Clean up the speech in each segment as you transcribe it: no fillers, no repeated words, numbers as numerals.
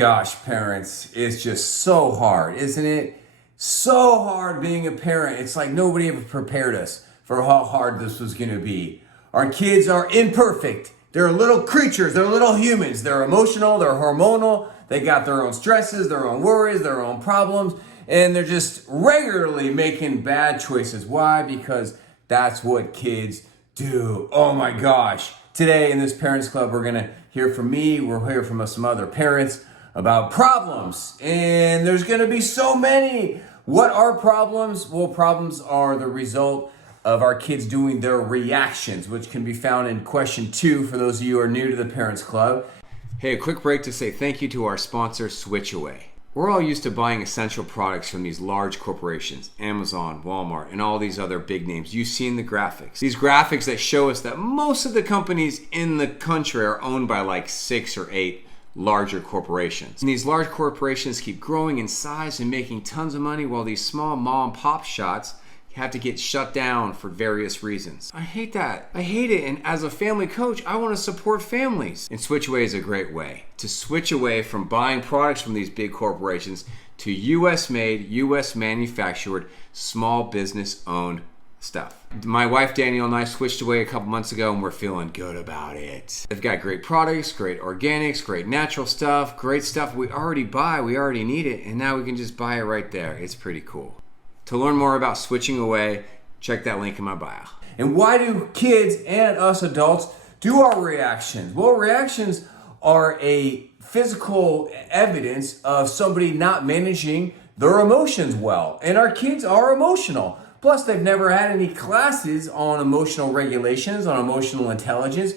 gosh, parents, it's just so hard, isn't it? So hard being a parent. It's like nobody ever prepared us for how hard this was going to be. Our kids are imperfect. They're little creatures. They're little humans. They're emotional. They're hormonal. They got their own stresses, their own worries, their own problems. And they're just regularly making bad choices. Why? Because that's what kids do. Oh my gosh. Today in this Parents Club, we're going to hear from me. We'll hear from some other parents about problems. And there's going to be so many. What are problems? Well, problems are the result of our kids doing their reactions, which can be found in question 2 for those of you who are new to the Parents Club. Hey, a quick break to say thank you to our sponsor, SwitchAway. We're all used to buying essential products from these large corporations, Amazon, Walmart, and all these other big names. You've seen the graphics. These graphics that show us that most of the companies in the country are owned by like 6 or 8 larger corporations. And these large corporations keep growing in size and making tons of money while these small mom and pop shops have to get shut down for various reasons. I hate that. I hate it. And as a family coach, I want to support families. And SwitchAway is a great way to switch away from buying products from these big corporations to US made, US manufactured, small business owned stuff. My wife Danielle and I switched away a couple months ago and we're feeling good about it. They've got great products, great organics, great natural stuff, great stuff we already buy, we already need it, and now we can just buy it right there. It's pretty cool. To learn more about switching away, check that link in my bio. And why do kids and us adults do our reactions? Well, reactions are a physical evidence of somebody not managing their emotions well. And our kids are emotional. Plus, they've never had any classes on emotional regulations, on emotional intelligence.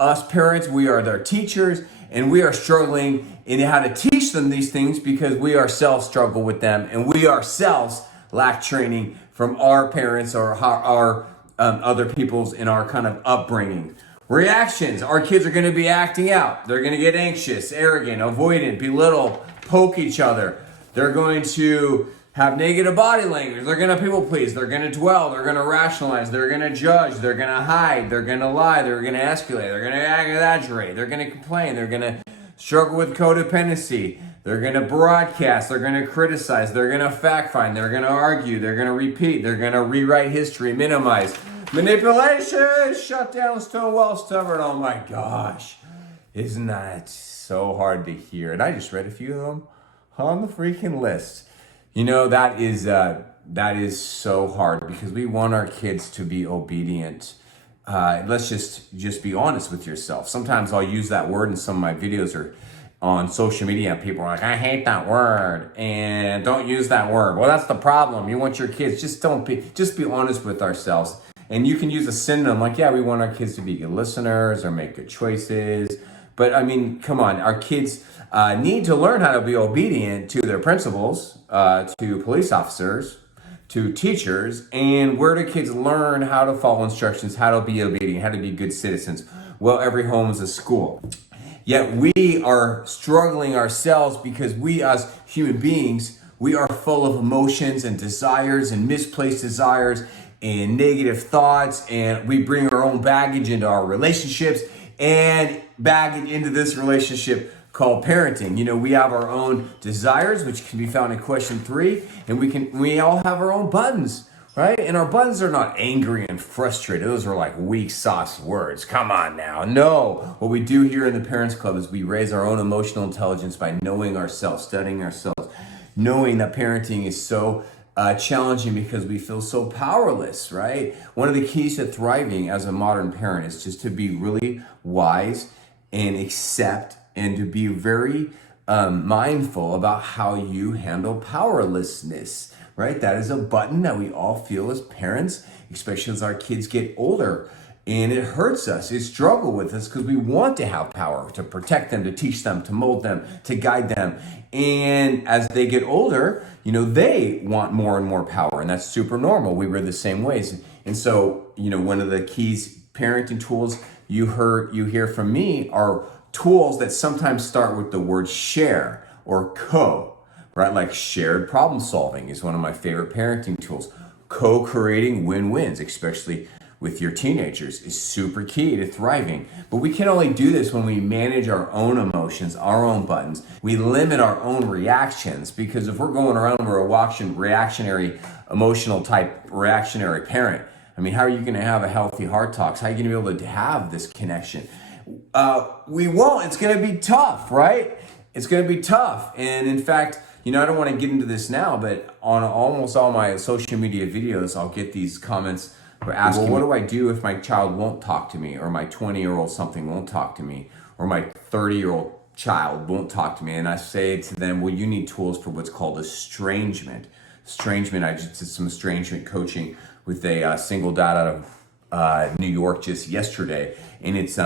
Us parents, we are their teachers, and we are struggling in how to teach them these things because we ourselves struggle with them, and we ourselves lack training from our parents or our other people's in our kind of upbringing. Reactions, our kids are going to be acting out. They're going to get anxious, arrogant, avoidant, belittle, poke each other. They're going to have negative body language. They're going to people please. They're going to dwell. They're going to rationalize. They're going to judge. They're going to hide. They're going to lie. They're going to escalate. They're going to exaggerate. They're going to complain. They're going to struggle with codependency. They're going to broadcast. They're going to criticize. They're going to fact find. They're going to argue. They're going to repeat. They're going to rewrite history, minimize. Manipulation, shut down, stonewall, stubborn. Oh my gosh. Isn't that so hard to hear? And I just read a few of them on the freaking list. You know, that is so hard because we want our kids to be obedient. Let's just be honest with yourself. Sometimes I'll use that word in some of my videos or on social media, and people are like, I hate that word, and don't use that word. Well, that's the problem. You want your kids, just be honest with ourselves. And you can use a synonym like, yeah, we want our kids to be good listeners or make good choices. But I mean, come on, our kids need to learn how to be obedient to their principals, to police officers, to teachers. And where do kids learn how to follow instructions, how to be obedient, how to be good citizens? Well, every home is a school. Yet we are struggling ourselves because we as human beings, we are full of emotions and desires and misplaced desires and negative thoughts, and we bring our own baggage into our relationships and baggage into this relationship called parenting. You know, we have our own desires, which can be found in question 3, and we all have our own buttons, right? And our buttons are not angry and frustrated. Those are like weak sauce words. Come on now. No. What we do here in the Parents Club is we raise our own emotional intelligence by knowing ourselves, studying ourselves, knowing that parenting is so challenging because we feel so powerless, right? One of the keys to thriving as a modern parent is just to be really wise and accept and to be very mindful about how you handle powerlessness, right? That is a button that we all feel as parents, especially as our kids get older. And it hurts us, it struggles with us because we want to have power, to protect them, to teach them, to mold them, to guide them. And as they get older, you know, they want more and more power, and that's super normal. We were the same ways. And so, you know, one of the keys parenting tools you hear from me are tools that sometimes start with the word share or co, right? Like shared problem solving is one of my favorite parenting tools. Co-creating win-wins, especially with your teenagers, is super key to thriving. But we can only do this when we manage our own emotions emotions, our own buttons. We limit our own reactions, because if we're going around, we're a reactionary, emotional type, reactionary parent. I mean, how are you going to have a healthy heart talks? How are you going to be able to have this connection? We won't. It's going to be tough, right? It's going to be tough. And in fact, I don't want to get into this now, but on almost all my social media videos, I'll get these comments asking, well, what do I do if my child won't talk to me, or my 20-year-old something won't talk to me, or my 30-year-old child won't talk to me? And I say to them, well, you need tools for what's called estrangement. I just did some estrangement coaching with a single dad out of New York just yesterday, and it's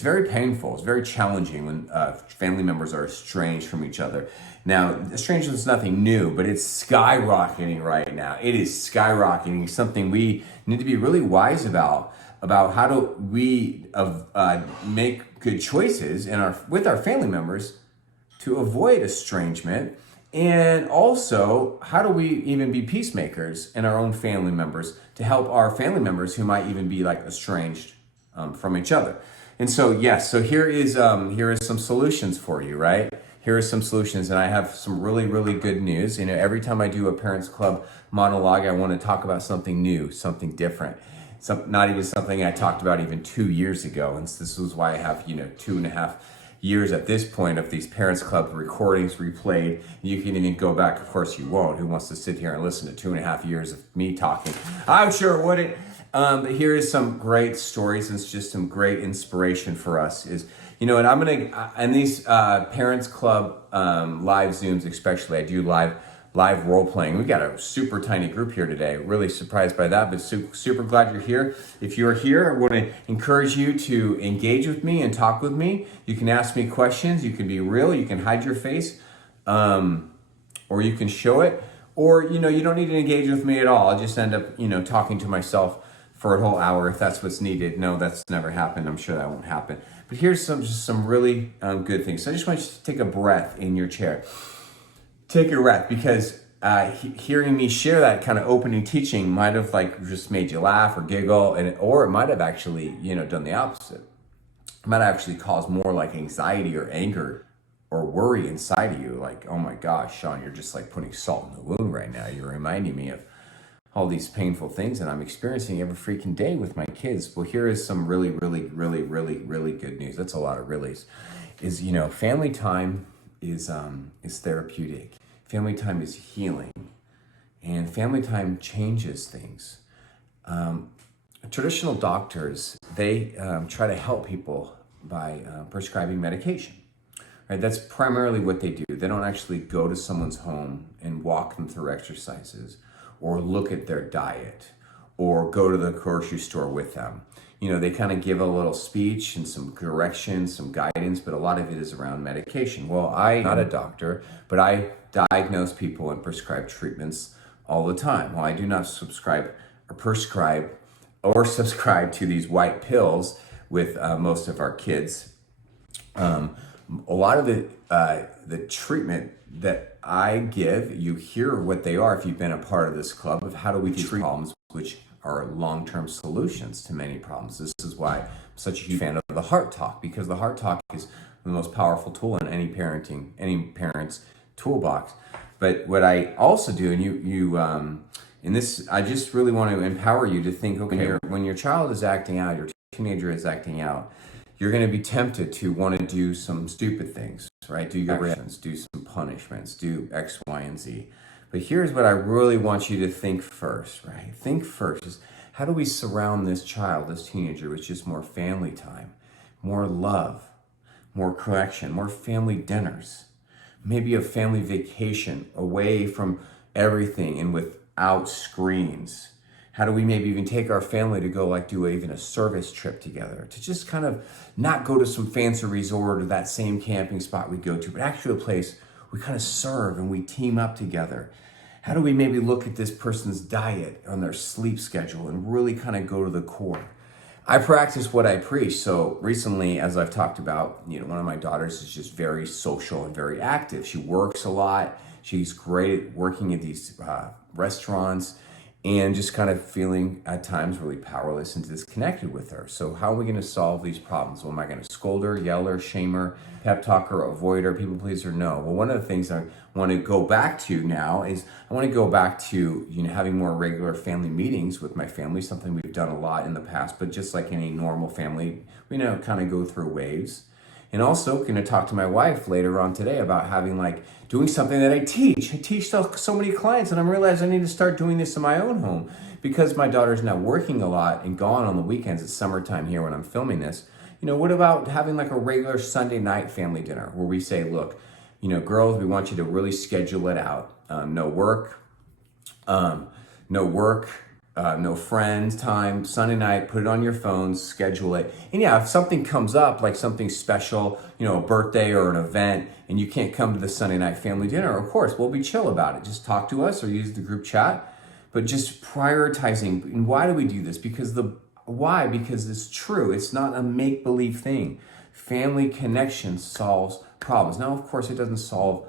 very painful. It's very challenging when family members are estranged from each other. Now, estrangement is nothing new, but it's skyrocketing right now. It is skyrocketing. It's something we need to be really wise about how do we make good choices with our family members to avoid estrangement. And also, how do we even be peacemakers in our own family members to help our family members who might even be like estranged from each other? And so, yes, so here is some solutions for you, right? Here are some solutions, and I have some really, really good news. Every time I do a Parents Club monologue, I want to talk about something new, something different. Not even something I talked about even 2 years ago. And this was why I have, 2.5 years at this point of these Parents Club recordings replayed. You can even go back. Of course you won't. Who wants to sit here and listen to 2.5 years of me talking? I'm sure wouldn't. But here is some great stories, and it's just some great inspiration for us. And I'm gonna, and these Parents Club live Zooms especially, I do live role playing. We got a super tiny group here today. Really surprised by that, but super glad you're here. If you're here, I want to encourage you to engage with me and talk with me. You can ask me questions. You can be real. You can hide your face, or you can show it. Or you don't need to engage with me at all. I'll just end up talking to myself for a whole hour if that's what's needed. No, that's never happened. I'm sure that won't happen. But here's some really good things. So I just want you to take a breath in your chair. Take a breath, because hearing me share that kind of opening teaching might have just made you laugh or giggle, or it might have actually done the opposite. It might have actually caused more anxiety or anger or worry inside of you. Like, oh my gosh, Sean, you're just putting salt in the wound right now. You're reminding me of all these painful things that I'm experiencing every freaking day with my kids. Well, here is some really, really, really, really, really good news. That's a lot of reallys. Family time is therapeutic. Family time is healing, and family time changes things. Traditional doctors, they try to help people by prescribing medication. Right? That's primarily what they do. They don't actually go to someone's home and walk them through exercises, or look at their diet, or go to the grocery store with them. They kind of give a little speech and some direction, some guidance, but a lot of it is around medication. Well, I'm not a doctor, but I diagnose people and prescribe treatments all the time. Well, I do not prescribe to these white pills with most of our kids. A lot of the treatment that I give, you hear what they are if you've been a part of this club, of how do we treat problems, which are long-term solutions to many problems. This is why I'm such a huge fan of the Heart Talk, because the Heart Talk is the most powerful tool in any parent's toolbox. But what I also do, and in this, I just really want to empower you to think, okay, when your child is acting out, your teenager is acting out, you're going to be tempted to want to do some stupid things, right? Do your actions, do some punishments, do X, Y, and Z. But here's what I really want you to think first, right? Think first is, how do we surround this child, this teenager, with just more family time, more love, more connection, more family dinners, maybe a family vacation away from everything and without screens? How do we maybe even take our family to go do even a service trip together, to just kind of not go to some fancy resort or that same camping spot we go to, but actually a place we kind of serve and we team up together? How do we maybe look at this person's diet, on their sleep schedule, and really kind of go to the core? I practice what I preach. So recently, as I've talked about, one of my daughters is just very social and very active. She works a lot. She's great at working at these restaurants. and just kind of feeling at times really powerless and disconnected with her. So how are we going to solve these problems? Well, am I going to scold her, yell her, shame her, pep talk her, avoid her, people please her? No. Well, one of the things I want to go back to now is I want to go back to having more regular family meetings with my family, something we've done a lot in the past, but just like any normal family, we kind of go through waves. And also going to talk to my wife later on today about doing something that I teach. I teach so many clients, and I'm realizing I need to start doing this in my own home because my daughter's now working a lot and gone on the weekends. It's summertime here when I'm filming this. What about having like a regular Sunday night family dinner where we say, look, girls, we want you to really schedule it out. No work, no friends time, Sunday night, put it on your phones, schedule it. And yeah, if something comes up, like something special, a birthday or an event, and you can't come to the Sunday night family dinner, of course, we'll be chill about it. Just talk to us or use the group chat, but just prioritizing. And why do we do this? Because it's true. It's not a make-believe thing. Family connection solves problems. Now, of course, it doesn't solve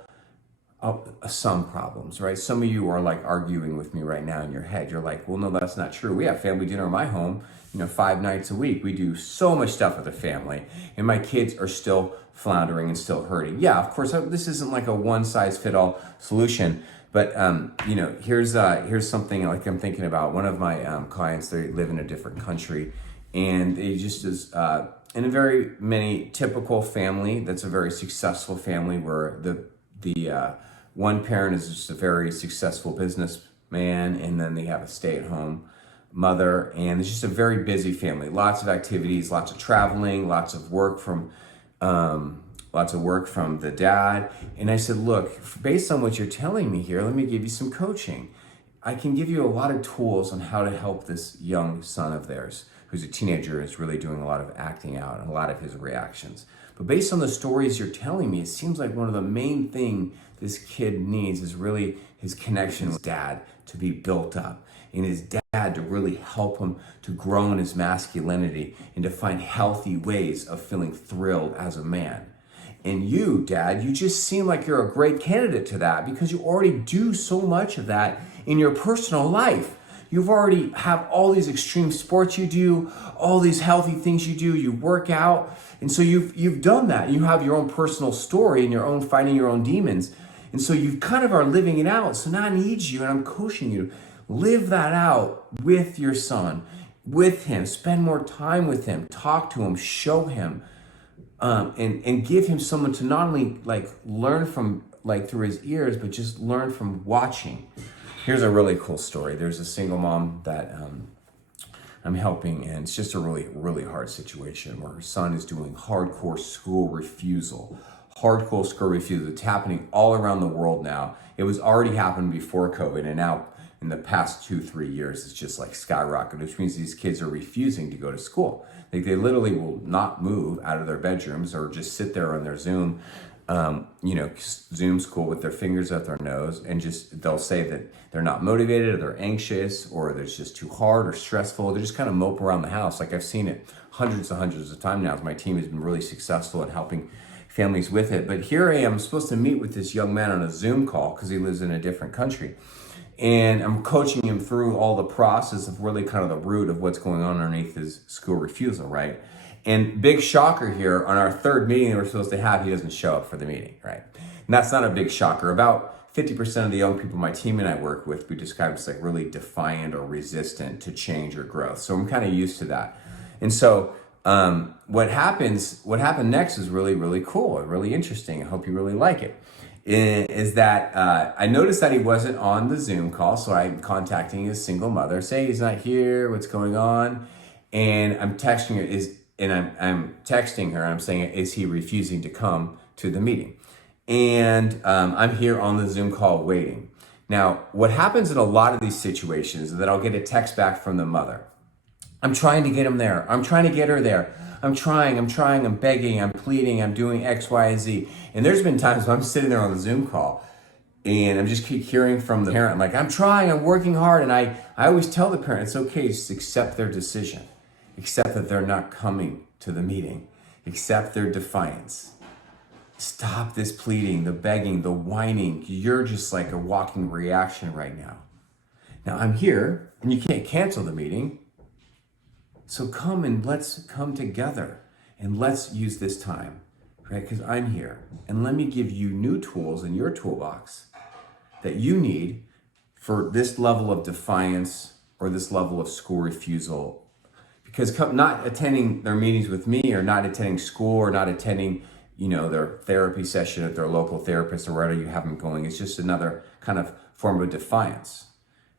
some problems, right? Some of you are like arguing with me right now in your head. You're like, well, no, that's not true. We have family dinner in my home, 5 nights a week. We do so much stuff with the family, and my kids are still floundering and still hurting. Yeah, of course, this isn't like a one-size-fit-all solution, but here's something like I'm thinking about. One of my clients, they live in a different country, and they just is in a very many typical family that's a very successful family where the one parent is just a very successful businessman, and then they have a stay-at-home mother, and it's just a very busy family. Lots of activities, lots of traveling, lots of work from the dad. And I said, look, based on what you're telling me here, let me give you some coaching. I can give you a lot of tools on how to help this young son of theirs, who's a teenager, is really doing a lot of acting out and a lot of his reactions. But based on the stories you're telling me, it seems like one of the main things this kid needs is really his connection with dad to be built up, and his dad to really help him to grow in his masculinity and to find healthy ways of feeling thrilled as a man. And you, Dad, you just seem like you're a great candidate to that because you already do so much of that in your personal life. You've already have all these extreme sports you do, all these healthy things you do, you work out. And so you've done that. You have your own personal story and your own fighting your own demons. And so you kind of are living it out. So now I need you, and I'm coaching you. Live that out with your son, with him. Spend more time with him. Talk to him. Show him. And give him someone to not only learn from through his ears, but just learn from watching. Here's a really cool story. There's a single mom that I'm helping, and it's just a really, really hard situation where her son is doing hardcore school refusal. Hardcore school refusal. It's happening all around the world now. It was already happening before COVID, and now in the past 2-3 years, it's just skyrocketed, which means these kids are refusing to go to school. They literally will not move out of their bedrooms or just sit there on their Zoom school with their fingers at their nose, and they'll say that they're not motivated or they're anxious or it's just too hard or stressful. They just kind of mope around the house. I've seen it hundreds of times now. My team has been really successful at helping families with it. But here I am supposed to meet with this young man on a Zoom call because he lives in a different country. And I'm coaching him through all the process of really kind of the root of what's going on underneath his school refusal, right? And big shocker here, on our third meeting that we're supposed to have, he doesn't show up for the meeting, right? And that's not a big shocker. About 50% of the young people my team and I work with, we describe as really defiant or resistant to change or growth. So I'm kind of used to that. And so what happened next is really, really cool and really interesting. I hope you really like it. Is that I noticed that he wasn't on the Zoom call, so I'm contacting his single mother, say he's not here, what's going on? And I'm texting her, I'm texting her, I'm saying, is he refusing to come to the meeting? And I'm here on the Zoom call waiting. Now, what happens in a lot of these situations is that I'll get a text back from the mother. I'm trying to get him there. I'm trying to get her there. I'm trying, I'm begging, I'm pleading, I'm doing X, Y, and Z. And there's been times when I'm sitting there on the Zoom call and I'm just keep hearing from the parent, I'm trying, I'm working hard. And I always tell the parent, it's okay, just accept their decision. Accept that they're not coming to the meeting. Accept their defiance. Stop this pleading, the begging, the whining. You're just like a walking reaction right now. Now I'm here and you can't cancel the meeting. So come and let's come together and let's use this time, right? Because I'm here and let me give you new tools in your toolbox that you need for this level of defiance or this level of school refusal. Because not attending their meetings with me or not attending school or not attending, their therapy session at their local therapist or wherever you have them going, is just another kind of form of defiance.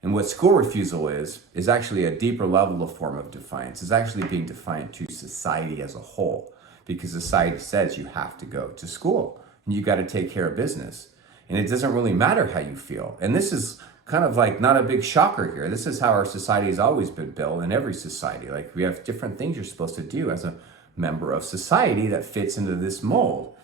And what school refusal is actually a deeper level of form of defiance. It's actually being defiant to society as a whole, because society says you have to go to school and you got to take care of business. And it doesn't really matter how you feel. And this is kind of like not a big shocker here. This is how our society has always been built, in every society. Like, we have different things you're supposed to do as a member of society that fits into this mold.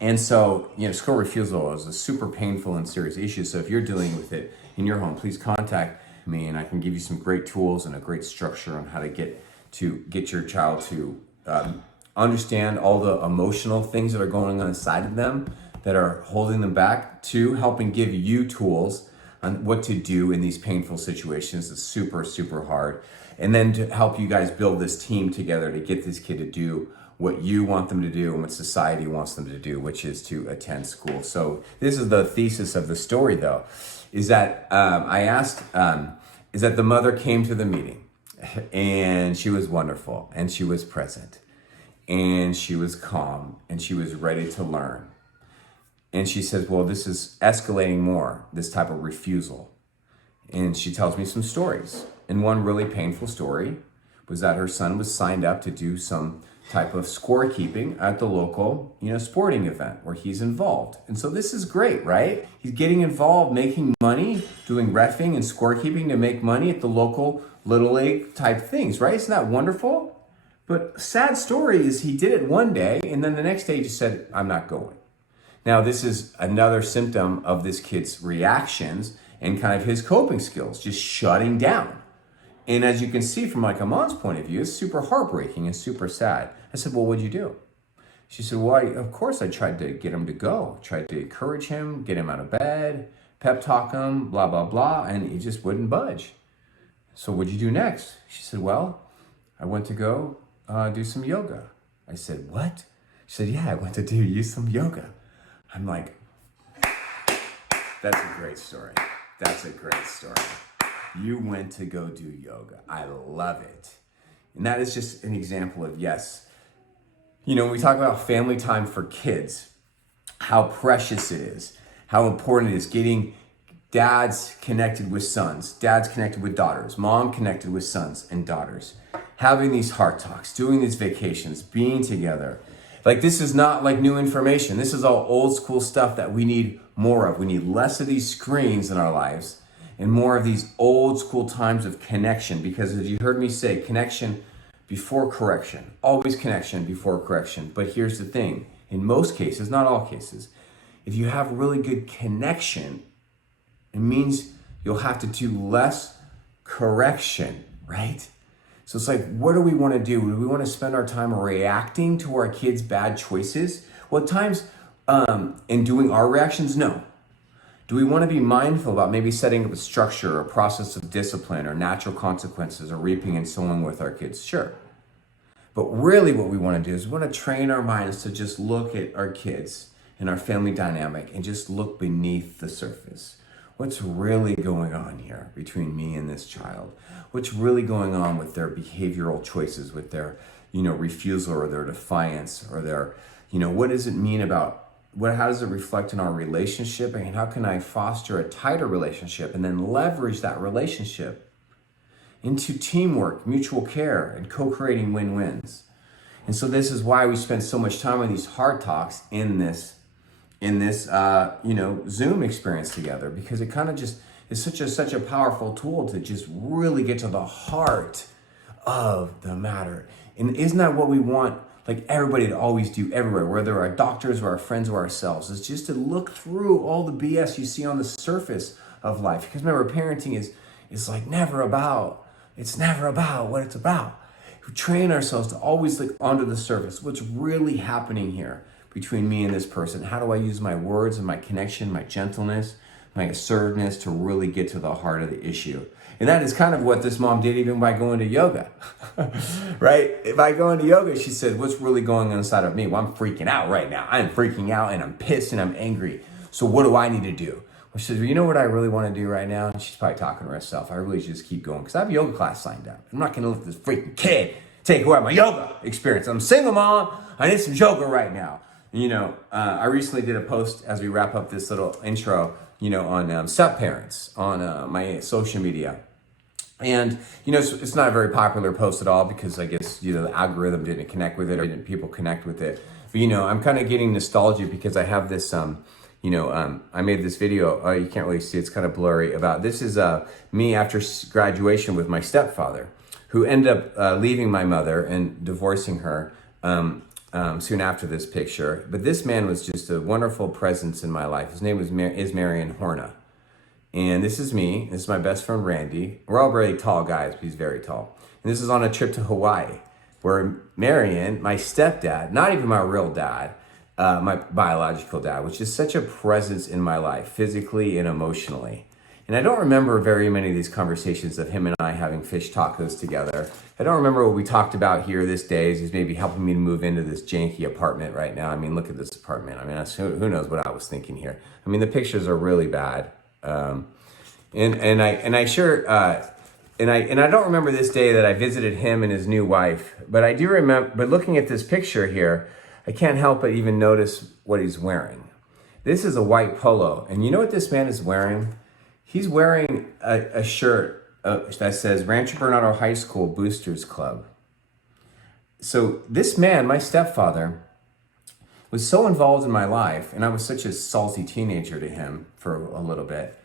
And so, school refusal is a super painful and serious issue. So if you're dealing with it in your home, please contact me and I can give you some great tools and a great structure on how to get your child to understand all the emotional things that are going on inside of them that are holding them back, to helping give you tools on what to do in these painful situations. It's super, super hard. And then to help you guys build this team together to get this kid to do what you want them to do and what society wants them to do, which is to attend school. So this is the thesis of the story, though, is that is that the mother came to the meeting and she was wonderful and she was present and she was calm and she was ready to learn. And she says, well, this is escalating more, this type of refusal. And she tells me some stories. And one really painful story was that her son was signed up to do some type of scorekeeping at the local, sporting event where he's involved. And so this is great, right? He's getting involved, making money, doing reffing and scorekeeping to make money at the local Little League type things, right? Isn't that wonderful? But sad story is he did it one day and then the next day he just said, I'm not going. Now, this is another symptom of this kid's reactions and kind of his coping skills, just shutting down. And as you can see from like a mom's point of view, it's super heartbreaking and super sad. I said, well, what'd you do? She said, well, of course I tried to get him to go, tried to encourage him, get him out of bed, pep talk him, blah, blah, blah, and he just wouldn't budge. So what'd you do next? She said, well, I went to go do some yoga. I said, what? She said, yeah, I went to use some yoga. I'm like, that's a great story. That's a great story. You went to go do yoga. I love it. And that is just an example of, yes, when we talk about family time for kids, how precious it is, how important it is getting dads connected with sons, dads connected with daughters, mom connected with sons and daughters, having these heart talks, doing these vacations, being together. Like, this is not like new information. This is all old school stuff that we need more of. We need less of these screens in our lives and more of these old school times of connection. Because as you heard me say, connection before correction, always connection before correction. But here's the thing, in most cases, not all cases, if you have really good connection, it means you'll have to do less correction, right? So it's like, what do we want to do? Do we want to spend our time reacting to our kids' bad choices? Well, at times, in doing our reactions, no. Do we want to be mindful about maybe setting up a structure or a process of discipline or natural consequences or reaping and sowing with our kids? Sure. But really what we want to do is we want to train our minds to just look at our kids and our family dynamic and just look beneath the surface. What's really going on here between me and this child? What's really going on with their behavioral choices, with their, refusal or their defiance or their, what does it mean about, how does it reflect in our relationship, and how can I foster a tighter relationship and then leverage that relationship into teamwork, mutual care, and co-creating win-wins? And so this is why we spend so much time on these hard talks in this Zoom experience together, because it kind of just is such a powerful tool to just really get to the heart of the matter. And isn't that what we want, like, everybody to always do everywhere, whether our doctors or our friends or ourselves, is just to look through all the BS you see on the surface of life. Because remember, parenting is like it's never about what it's about. We train ourselves to always look under the surface. What's really happening here between me and this person? How do I use my words and my connection, my gentleness, my assertiveness to really get to the heart of the issue. And that is kind of what this mom did even by going to yoga, right? By going to yoga, she said, what's really going on inside of me? Well, I'm freaking out right now. I'm freaking out and I'm pissed and I'm angry. So what do I need to do? Well, she says, well, you know what I really want to do right now? And she's probably talking to herself. I really just keep going because I have a yoga class signed up. I'm not going to let this freaking kid take away my yoga experience. I'm a single mom. I need some yoga right now. You know, I recently did a post as we wrap up this little intro, you know, on step parents on my social media. And, you know, it's not a very popular post at all because I guess, you know, the algorithm didn't connect with it or didn't people connect with it. But, you know, I'm kind of getting nostalgia because I have this, you know, I made this video, you can't really see, it's kind of blurry, about this is me after graduation with my stepfather, who ended up leaving my mother and divorcing her soon after this picture. But this man was just a wonderful presence in my life. His name is Marion Horna. And this is me. This is my best friend, Randy. We're all really tall guys, but he's very tall. And this is on a trip to Hawaii, where Marion, my stepdad, not even my real dad, my biological dad, which is such a presence in my life, physically and emotionally. And I don't remember very many of these conversations of him and I having fish tacos together. I don't remember what we talked about here this day. He's maybe helping me to move into this janky apartment right now. I mean, look at this apartment. I mean, who knows what I was thinking here. I mean, the pictures are really bad. And I don't remember this day that I visited him and his new wife, but I do remember, but looking at this picture here, I can't help but even notice what he's wearing. This is a white polo. And you know what this man is wearing? He's wearing a shirt that says Rancho Bernardo High School Boosters Club. So this man, my stepfather, was so involved in my life, and I was such a salty teenager to him for a little bit.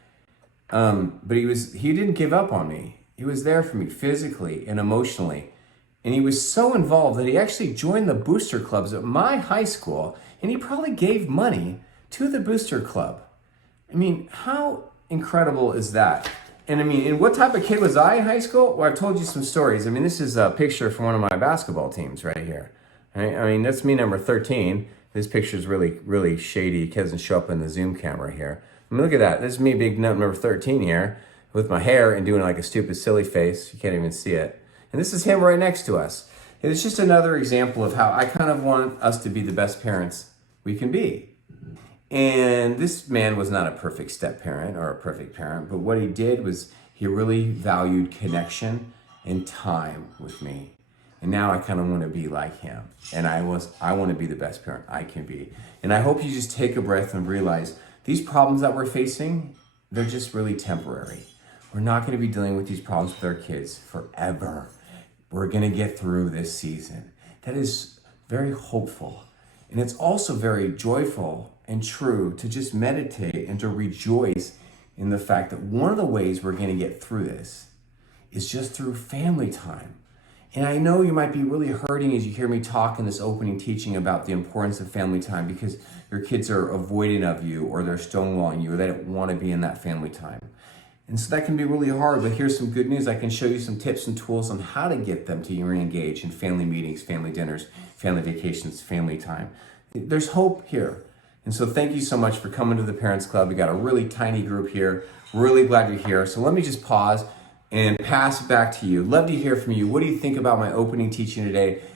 But he didn't give up on me. He was there for me physically and emotionally. And he was so involved that he actually joined the booster clubs at my high school, and he probably gave money to the booster club. I mean, how incredible is that? And I mean, and what type of kid was I in high school? Well, I've told you some stories. I mean, this is a picture from one of my basketball teams right here. Right? I mean, that's me, number 13. This picture is really, really shady. It doesn't show up in the Zoom camera here. I mean, look at that. This is me, big nut number 13 here, with my hair and doing like a stupid, silly face. You can't even see it. And this is him right next to us. And it's just another example of how I kind of want us to be the best parents we can be. And this man was not a perfect step parent or a perfect parent, but what he did was he really valued connection and time with me. And now I kind of want to be like him. And I want to be the best parent I can be. And I hope you just take a breath and realize these problems that we're facing, they're just really temporary. We're not going to be dealing with these problems with our kids forever. We're going to get through this season. That is very hopeful. And it's also very joyful and true to just meditate and to rejoice in the fact that one of the ways we're going to get through this is just through family time. And I know you might be really hurting as you hear me talk in this opening teaching about the importance of family time because your kids are avoiding of you or they're stonewalling you or they don't want to be in that family time. And so that can be really hard, but here's some good news. I can show you some tips and tools on how to get them to re-engage in family meetings, family dinners, family vacations, family time. There's hope here. And so thank you so much for coming to the Parents Club. We got a really tiny group here. Really glad you're here. So let me just pause and pass it back to you. Love to hear from you. What do you think about my opening teaching today?